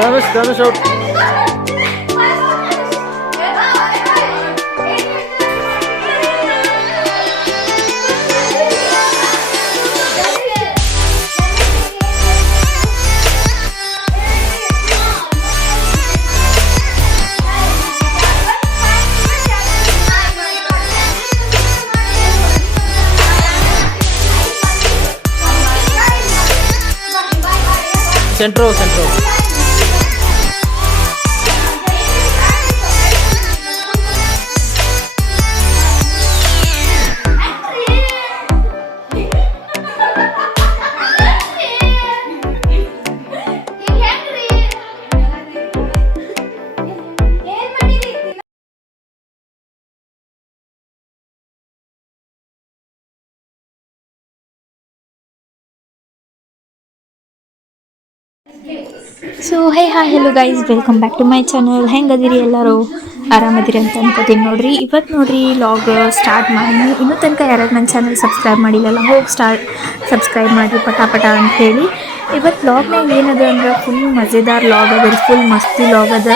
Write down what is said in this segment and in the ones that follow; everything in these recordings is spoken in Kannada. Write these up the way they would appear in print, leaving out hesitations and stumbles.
ಧನುಷ್ ಔಟ್. ಸೆಂಟ್ರೋ so hello guys, welcome back to my channel. ಹೆಂಗದಿರಿ ಎಲ್ಲರೂ? ಆರಾಮದಿರಿ ಅಂತ ಅನ್ಕೋತೀನಿ. ನೋಡ್ರಿ, ಇವತ್ತು ನೋಡ್ರಿ ಲಾಗ್ ಸ್ಟಾರ್ಟ್ ಮಾಡಿ. ಇನ್ನೂ ತನಕ ಯಾರ್ಯಾರು ನನ್ನ ಚಾನಲ್ ಸಬ್ಸ್ಕ್ರೈಬ್ ಮಾಡಿಲ್ಲಲ್ಲ, ಹೋಗಿ ಸಬ್ಸ್ಕ್ರೈಬ್ ಮಾಡಿರಿ ಪಟ ಅಂತ ಹೇಳಿ. ಇವತ್ತು ಲಾಗ್ನಾಗ ಏನದ ಅಂದ್ರೆ ಫುಲ್ ಮಜೆದಾರ್ ಲಾಗ್ ಅದ, ಫುಲ್ ಮಸ್ತಿ ಲಾಗ್ ಅದ.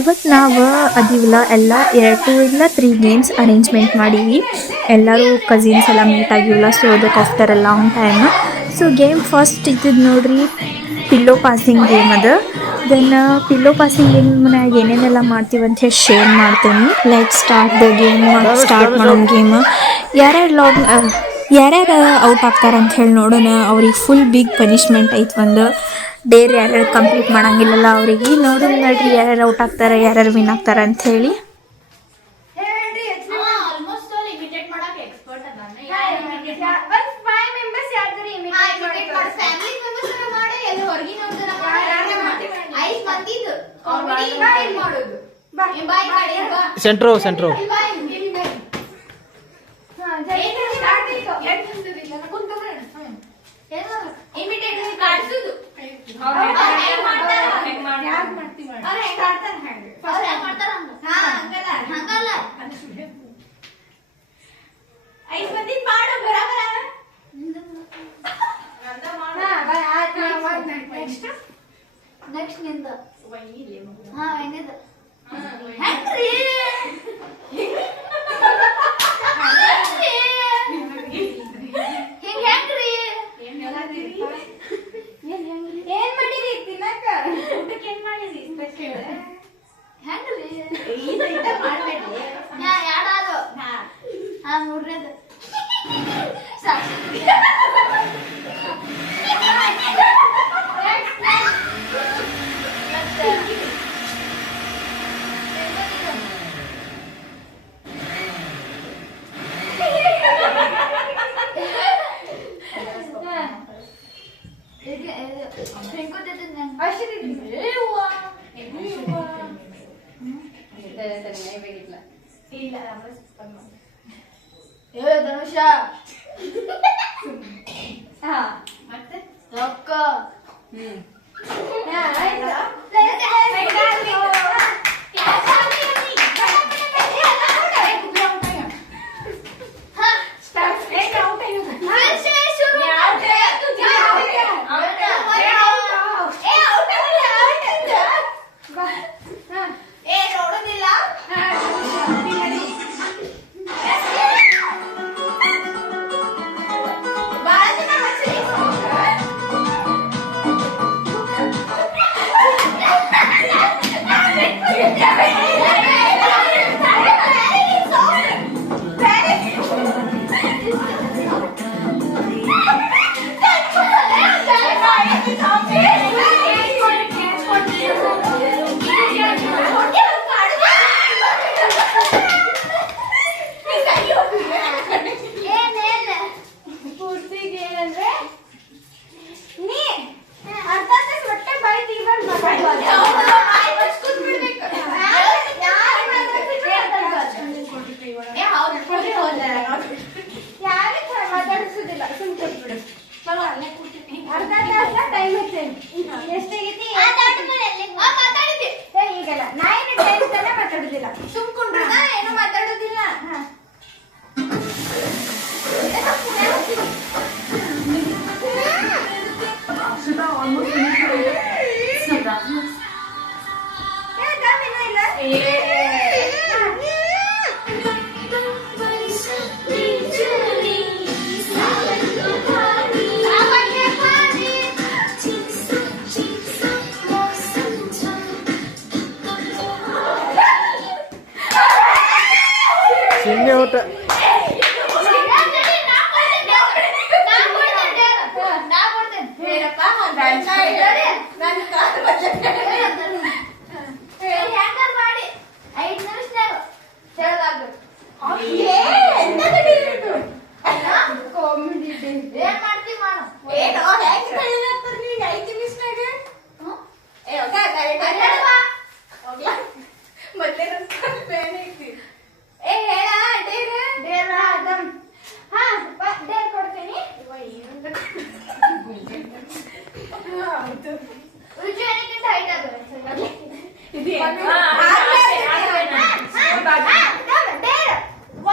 ಇವತ್ತು ನಾವು ಅದಿವಲ್ಲ ಎಲ್ಲ 2 ಇಲ್ಲ 3 ಗೇಮ್ಸ್ ಅರೇಂಜ್ಮೆಂಟ್ ಮಾಡೀವಿ. ಎಲ್ಲರೂ ಕಸಿನ್ಸ್ ಎಲ್ಲ ಮೀಟ್ ಆಗಿವಲ್ಲ, ಸೊ ಅದಕ್ಕೆ after a long time. So game first ಇದ್ದಿದ್ದು ನೋಡ್ರಿ ಪಿಲ್ಲೋ ಪಾಸಿಂಗ್ ಗೇಮ್ ಅದ. ದೆನ್ ಪಿಲ್ಲೋ ಪಾಸಿಂಗ್ ಗೇಮ್ನಾಗ ಏನೇನೆಲ್ಲ ಮಾಡ್ತೀವಿ ಅಂತ ಹೇಳಿ ಶೇರ್ ಮಾಡ್ತೇನೆ. Like start the game, start ಮಾಡೋಣ ಗೇಮ್. ಯಾರ್ಯಾರು ಔಟ್ ಆಗ್ತಾರೆ ಅಂತ ಹೇಳಿ ನೋಡೋಣ. ಅವ್ರಿಗೆ ಫುಲ್ ಬಿಗ್ ಪನಿಷ್ಮೆಂಟ್ ಐತೆ. ಒಂದು ಡೇರ್ ಯಾರ್ಯಾರು ಕಂಪ್ಲೀಟ್ ಮಾಡೋಂಗಿಲ್ಲಲ್ಲ ಅವರಿಗೆ ನೋಡೋಣ. ನೋಡ್ರಿ ಯಾರ್ಯಾರು ಔಟ್ ಆಗ್ತಾರೆ, ಯಾರ್ಯಾರು ವಿನ್ ಆಗ್ತಾರೆ ಅಂತ ಹೇಳಿ. ಸೆಂಟ್ರೋ ನೆಕ್ಸ್ಟ್ ನಿಂದ ಏನ್ ಮಾಡಿರಿ ತಿನ್ನಕ? ಊಟಕ್ಕೆ ಏನ್ ಮಾಡಿರಿ ಸ್ಪೆಷಲ್? ಹೆಂಗ್ರಿ ಯಾಡಾದು? ಮೂರನೇದು ಧನುಷ ಮತ್ತೆ ರೊಕ್ಕ ಹ್ಯಾಂಗರ್ ಮಾಡಿ 5 ನಿಮಿಷನಾಗ ಹೇಳಲಾಗ್ಬೇಕು. ಏನ್ ಮಾಡ್ತೀವಿ ಮಾಡು. ಡೇರ್ ಕೊಡ್ತೀನಿ. ರುಚಿಯನಿಗಿಂತ ಹೈಟ್ ಆಗುತ್ತೆ.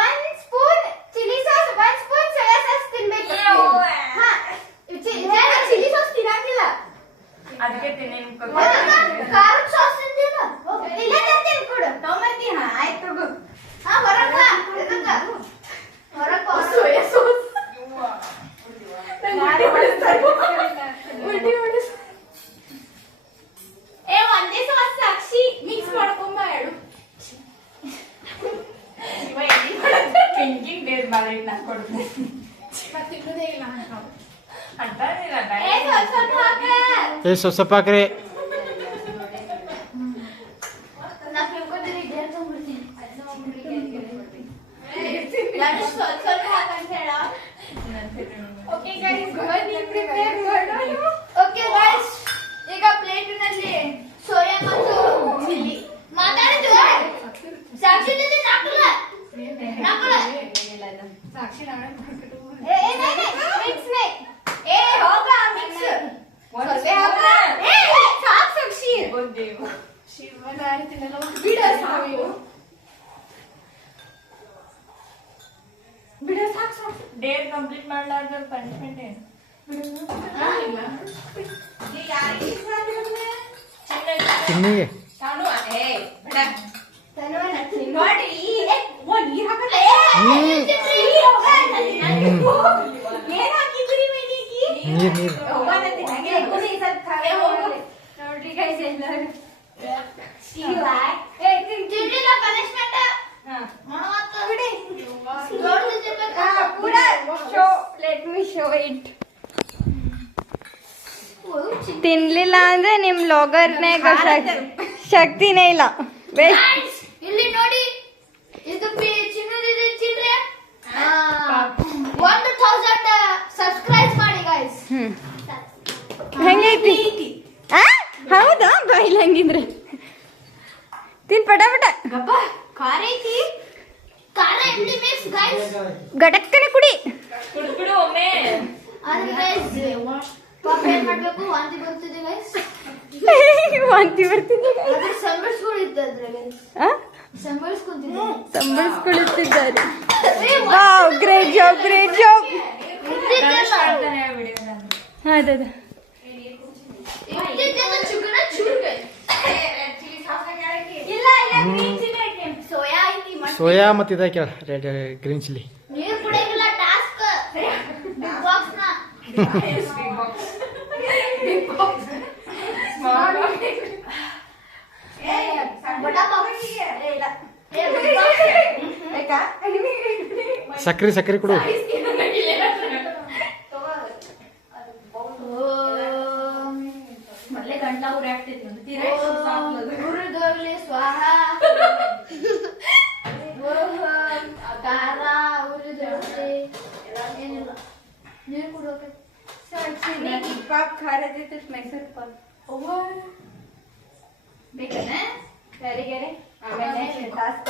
One spoon chili sauce, 1 spoon soya sauce ತಿನ್ಬೇಕು. ಚಿಲ್ಲಿ ಸಾಸ್ ತಿನ್ನಂಗಿಲ್ಲ. ಖಾರದ ಸಾಸ್ ತಿಂದಿಲ್ಲ. ಇಲ್ಲ ತಿಂತೀನಿ ಕೊಡು. ತಗೊಂಬರ್ತಿ. ಆಯ್ತು ತಗೋ. ಹೊರಗ್ ಬಾ. ಹೊರಗ್ ಬಾ. Soya sauce. ಒಂದೇ ಸಾಸ್ ಸಾಕ್ಷಿ ಮಿಕ್ಸ್ ಮಾಡ್ಕೊಂಬ ಹೇಳು. ಸ್ವಲ್ಪ ಹಾಕ್ರಿ. ಈಗ ಪ್ಲೇಟಿನಲ್ಲಿ ಸೋಯಾ ಮತ್ತು ಚಿಲ್ಲಿ ಮಾತಾಡಿದ್ವಿ. ಸಾಕ್ಷಿ ನಾಕಲ್ಲ ಸಾಕ್ಷಿ ಮಿಕ್ಸ್ ಏ ಹೋಗ ಮಿಕ್ಸ್ ಸಾಕ್ಷಿ ಬಿಡ ಸಾಕು. ಡೇಟ್ ಕಂಪ್ಲೀಟ್ ಮಾಡ್ಲಾರ್ದ ಪನಿಷ್ಮೆಂಟ್ ಏನು? ಚಿನ್ನಿಗೆ ತಿನ್ಲಿಲ್ಲ ಅಂದ್ರೆ ನಿಮ್ ಲಾಗರ್ನಾಗ ಶಕ್ತಿನೇ ಇಲ್ಲ. ಇಲ್ಲಿ ನೋಡಿ, ಇದು ಚಿನ್ನದಿದೆ ಚಿಲ್ರೆ 1000 ಸಬ್ಸ್ಕ್ರೈಬ್ ಮಾಡಿ ಗೈಸ್. ಹೆಂಗೈತಿ? ಹೌದಾ? ಬಾಯಿಲ್ ಹಂಗಿದ್ರೆ ತಿನ್ ಪಟ ಪಟ. ಖಾರ ಐತಿ. ಖಾರ ಎಮ್ಡಿ ಮಿಕ್ಸ್ ಗೈಸ್. ಗಡಕ್ಕನೆ ಕುಡಿ. ಕುಡ್ಬಿಡು ಒಮ್ಮೆ. ಆದ್ರೆ ಗೈಸ್ ಪಾಪ ಏನ್ ಮಾಡ್ಬೇಕು? ವಾಂತಿ ಬರ್ತಿದೆ ಗೈಸ್. ವಾಂತಿ ಬರ್ತಿದೆ. ಅದ್ರ ಸಂಬಳಿಸ್ಗಳು ಇದ್ದದ್ರೆ ಗೈಸ್. ಸಂಬಳಿಸ್ಕೊಳ್ಳುತ್ತಿದ್ದಾರೆ. Wow, great job, great job. ಹೌದೌದು. ಸೋಯಾ ಮತ್ತು ಇದಕ್ಕೆ ರೆಡ್ ಗ್ರೀನ್ ಚಿಲ್ಲಿ. ನೀರು ಕುಡಿಯಲ್ಲ ಟಾಸ್ಕ್. ಬಿಗ್ ಬಾಕ್ಸ್ ನ ಸಕ್ರೆ ಕೊಡು. ಮೊದಲೇ ಗಂಟಲ ಊರಿ ಆಗ್ತೈತಿ. ಗುರುದೋಗ್ಲಿ ಸ್ವಾಹ. ಖಾರ ಉರಿದೋಗ್ಲಿ ಏನಿಲ್ಲ. ನೀರು ಕುಡಿಯೋಕೆ ಪಾಪ್ ಖಾರ ಜೊತೆ ಮೈಸೂರು ಪಾಕ್ ಬೇಕನೆ ಯಾರಿಗಾರೆ ಆಮೇಲೆ ಟಾಸ್ಕ್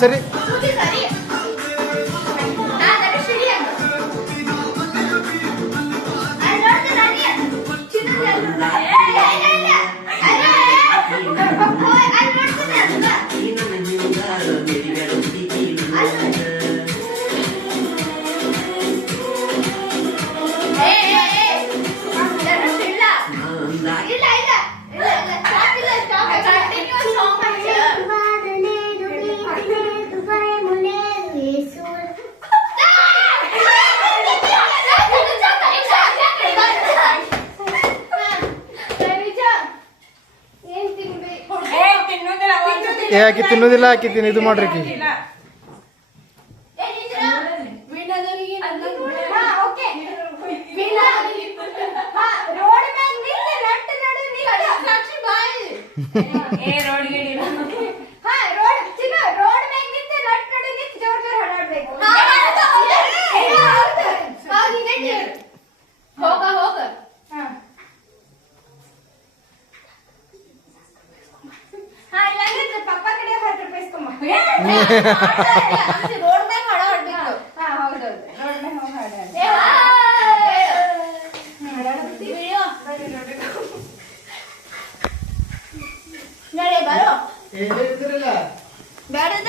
ಸರಿ ಏ ಆಕಿ ತಿನ್ನೋದಿಲ್ಲ, ಆಕಿ ಇದು ಮಾಡ್ರಿ ಆಕಿ.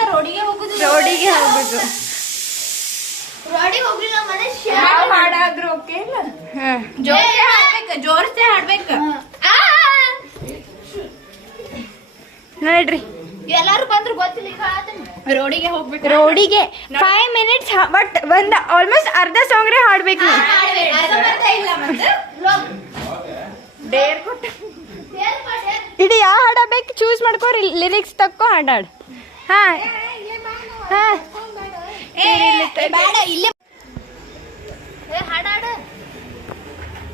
ರೋಡಿಗೆ ಹೋಗುದು, ರೋಡಿಗೆ ಹೋಗುದು. ರೋಡಿಗೆ ಹೋಗ್ಲಿಲ್ಲ ಮನುಷ್ಯ. ಹಾಡಾದ್ರು ಓಕೆ ಇಲ್ಲ. ಜೋರ್ಸೆ ಹಾಡ್ಬೇಕು, ಜೋರ್ಸೆ ಹಾಡ್ಬೇಕು. ನೋಡ್ರಿ ಎಲ್ಲಾರು ಬಂದ್ರು ಗೊತ್ತಿಲ್ಲ. ರೋಡಿಗೆ ಹೋಗ್ಬೇಕು, ರೋಡಿಗೆ 5 minutes ಬಟ್ ಒಂದ್ ಆಲ್ಮೋಸ್ಟ್ ಅರ್ಧ ಸಾಂಗ್ ರೇ ಹಾಡ್ಬೇಕು ನೀವು. ಇಲ್ಲ ಮತ್ತೆ ಡೇರ್ ಕೊಟ್ಟು ಇಡಿ ಯಾವ ಹಾಡಬೇಕು ಚೂಸ್ ಮಾಡ್ಕೋರಿ, ಲಿರಿಕ್ಸ್ ತಕ್ಕೋ ಹಾಡಾಡ್. ಹಾ ಹಾ ಬೇಡ ಇಲ್ಲೇ ಹಾಡಾಡು.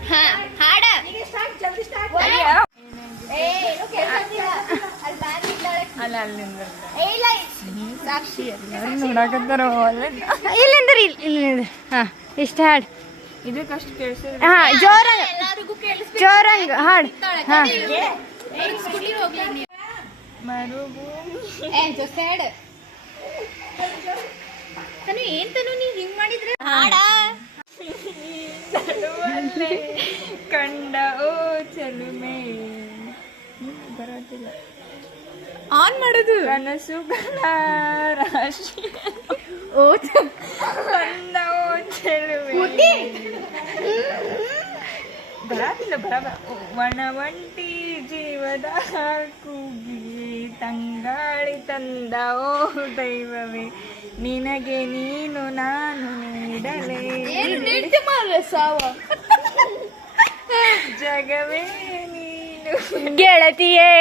ಹಾ ಹಾಡ ಸಾಕ್ಷಿ ನೋಡಕತ್ತಾರ ಇಲ್ಲಿಂದ್ರಿ ಇಲ್ಲಿಂದ. ಹಾ ಇಷ್ಟ ಹಾಡ್ ಇದಕ್ಕಷ್ಟು ಕೇಳಿಸಿದ್ರೆ ಹಾ ಜೋರಂಗ ಎಲ್ಲರಿಗೂ ಕೇಳಿಸ್ಬೇಕು. ಜೋರಂಗ ಹಾಡ್. ಹಾ ಸ್ಕೂಟಿ ಹೋಗ್ಲಿ ನೀವು. ಜೊತೆ ಹಾಡು ತನು ಏನ್ ತನು ನೀ ಹಿಂಗ್ ಮಾಡಿದ್ರೆ ಹಾಡ ಕಂಡ ಓ ಚಲುಮೆ ಬರೋದಿಲ್ಲ ಆನ್ ಮಾಡೋದು. ಕನಸುಗಳ ರಾಶಿ ಓ ಕಂಡ ಓ ಚಲುಮೆ ಬರಾತಿಲ್ಲ ಒಣ ಒಂಟಿ ಜೀವದ ಕೂಗಿ ತಂಗಾಳಿ ತಂದ ಓ ದೈವವೇ ನಿನಗೆ ನೀನು ನಾನು ನೀಡಲೇ ಜಗವೇ ನೀನು ಗೆಳತಿಯೇ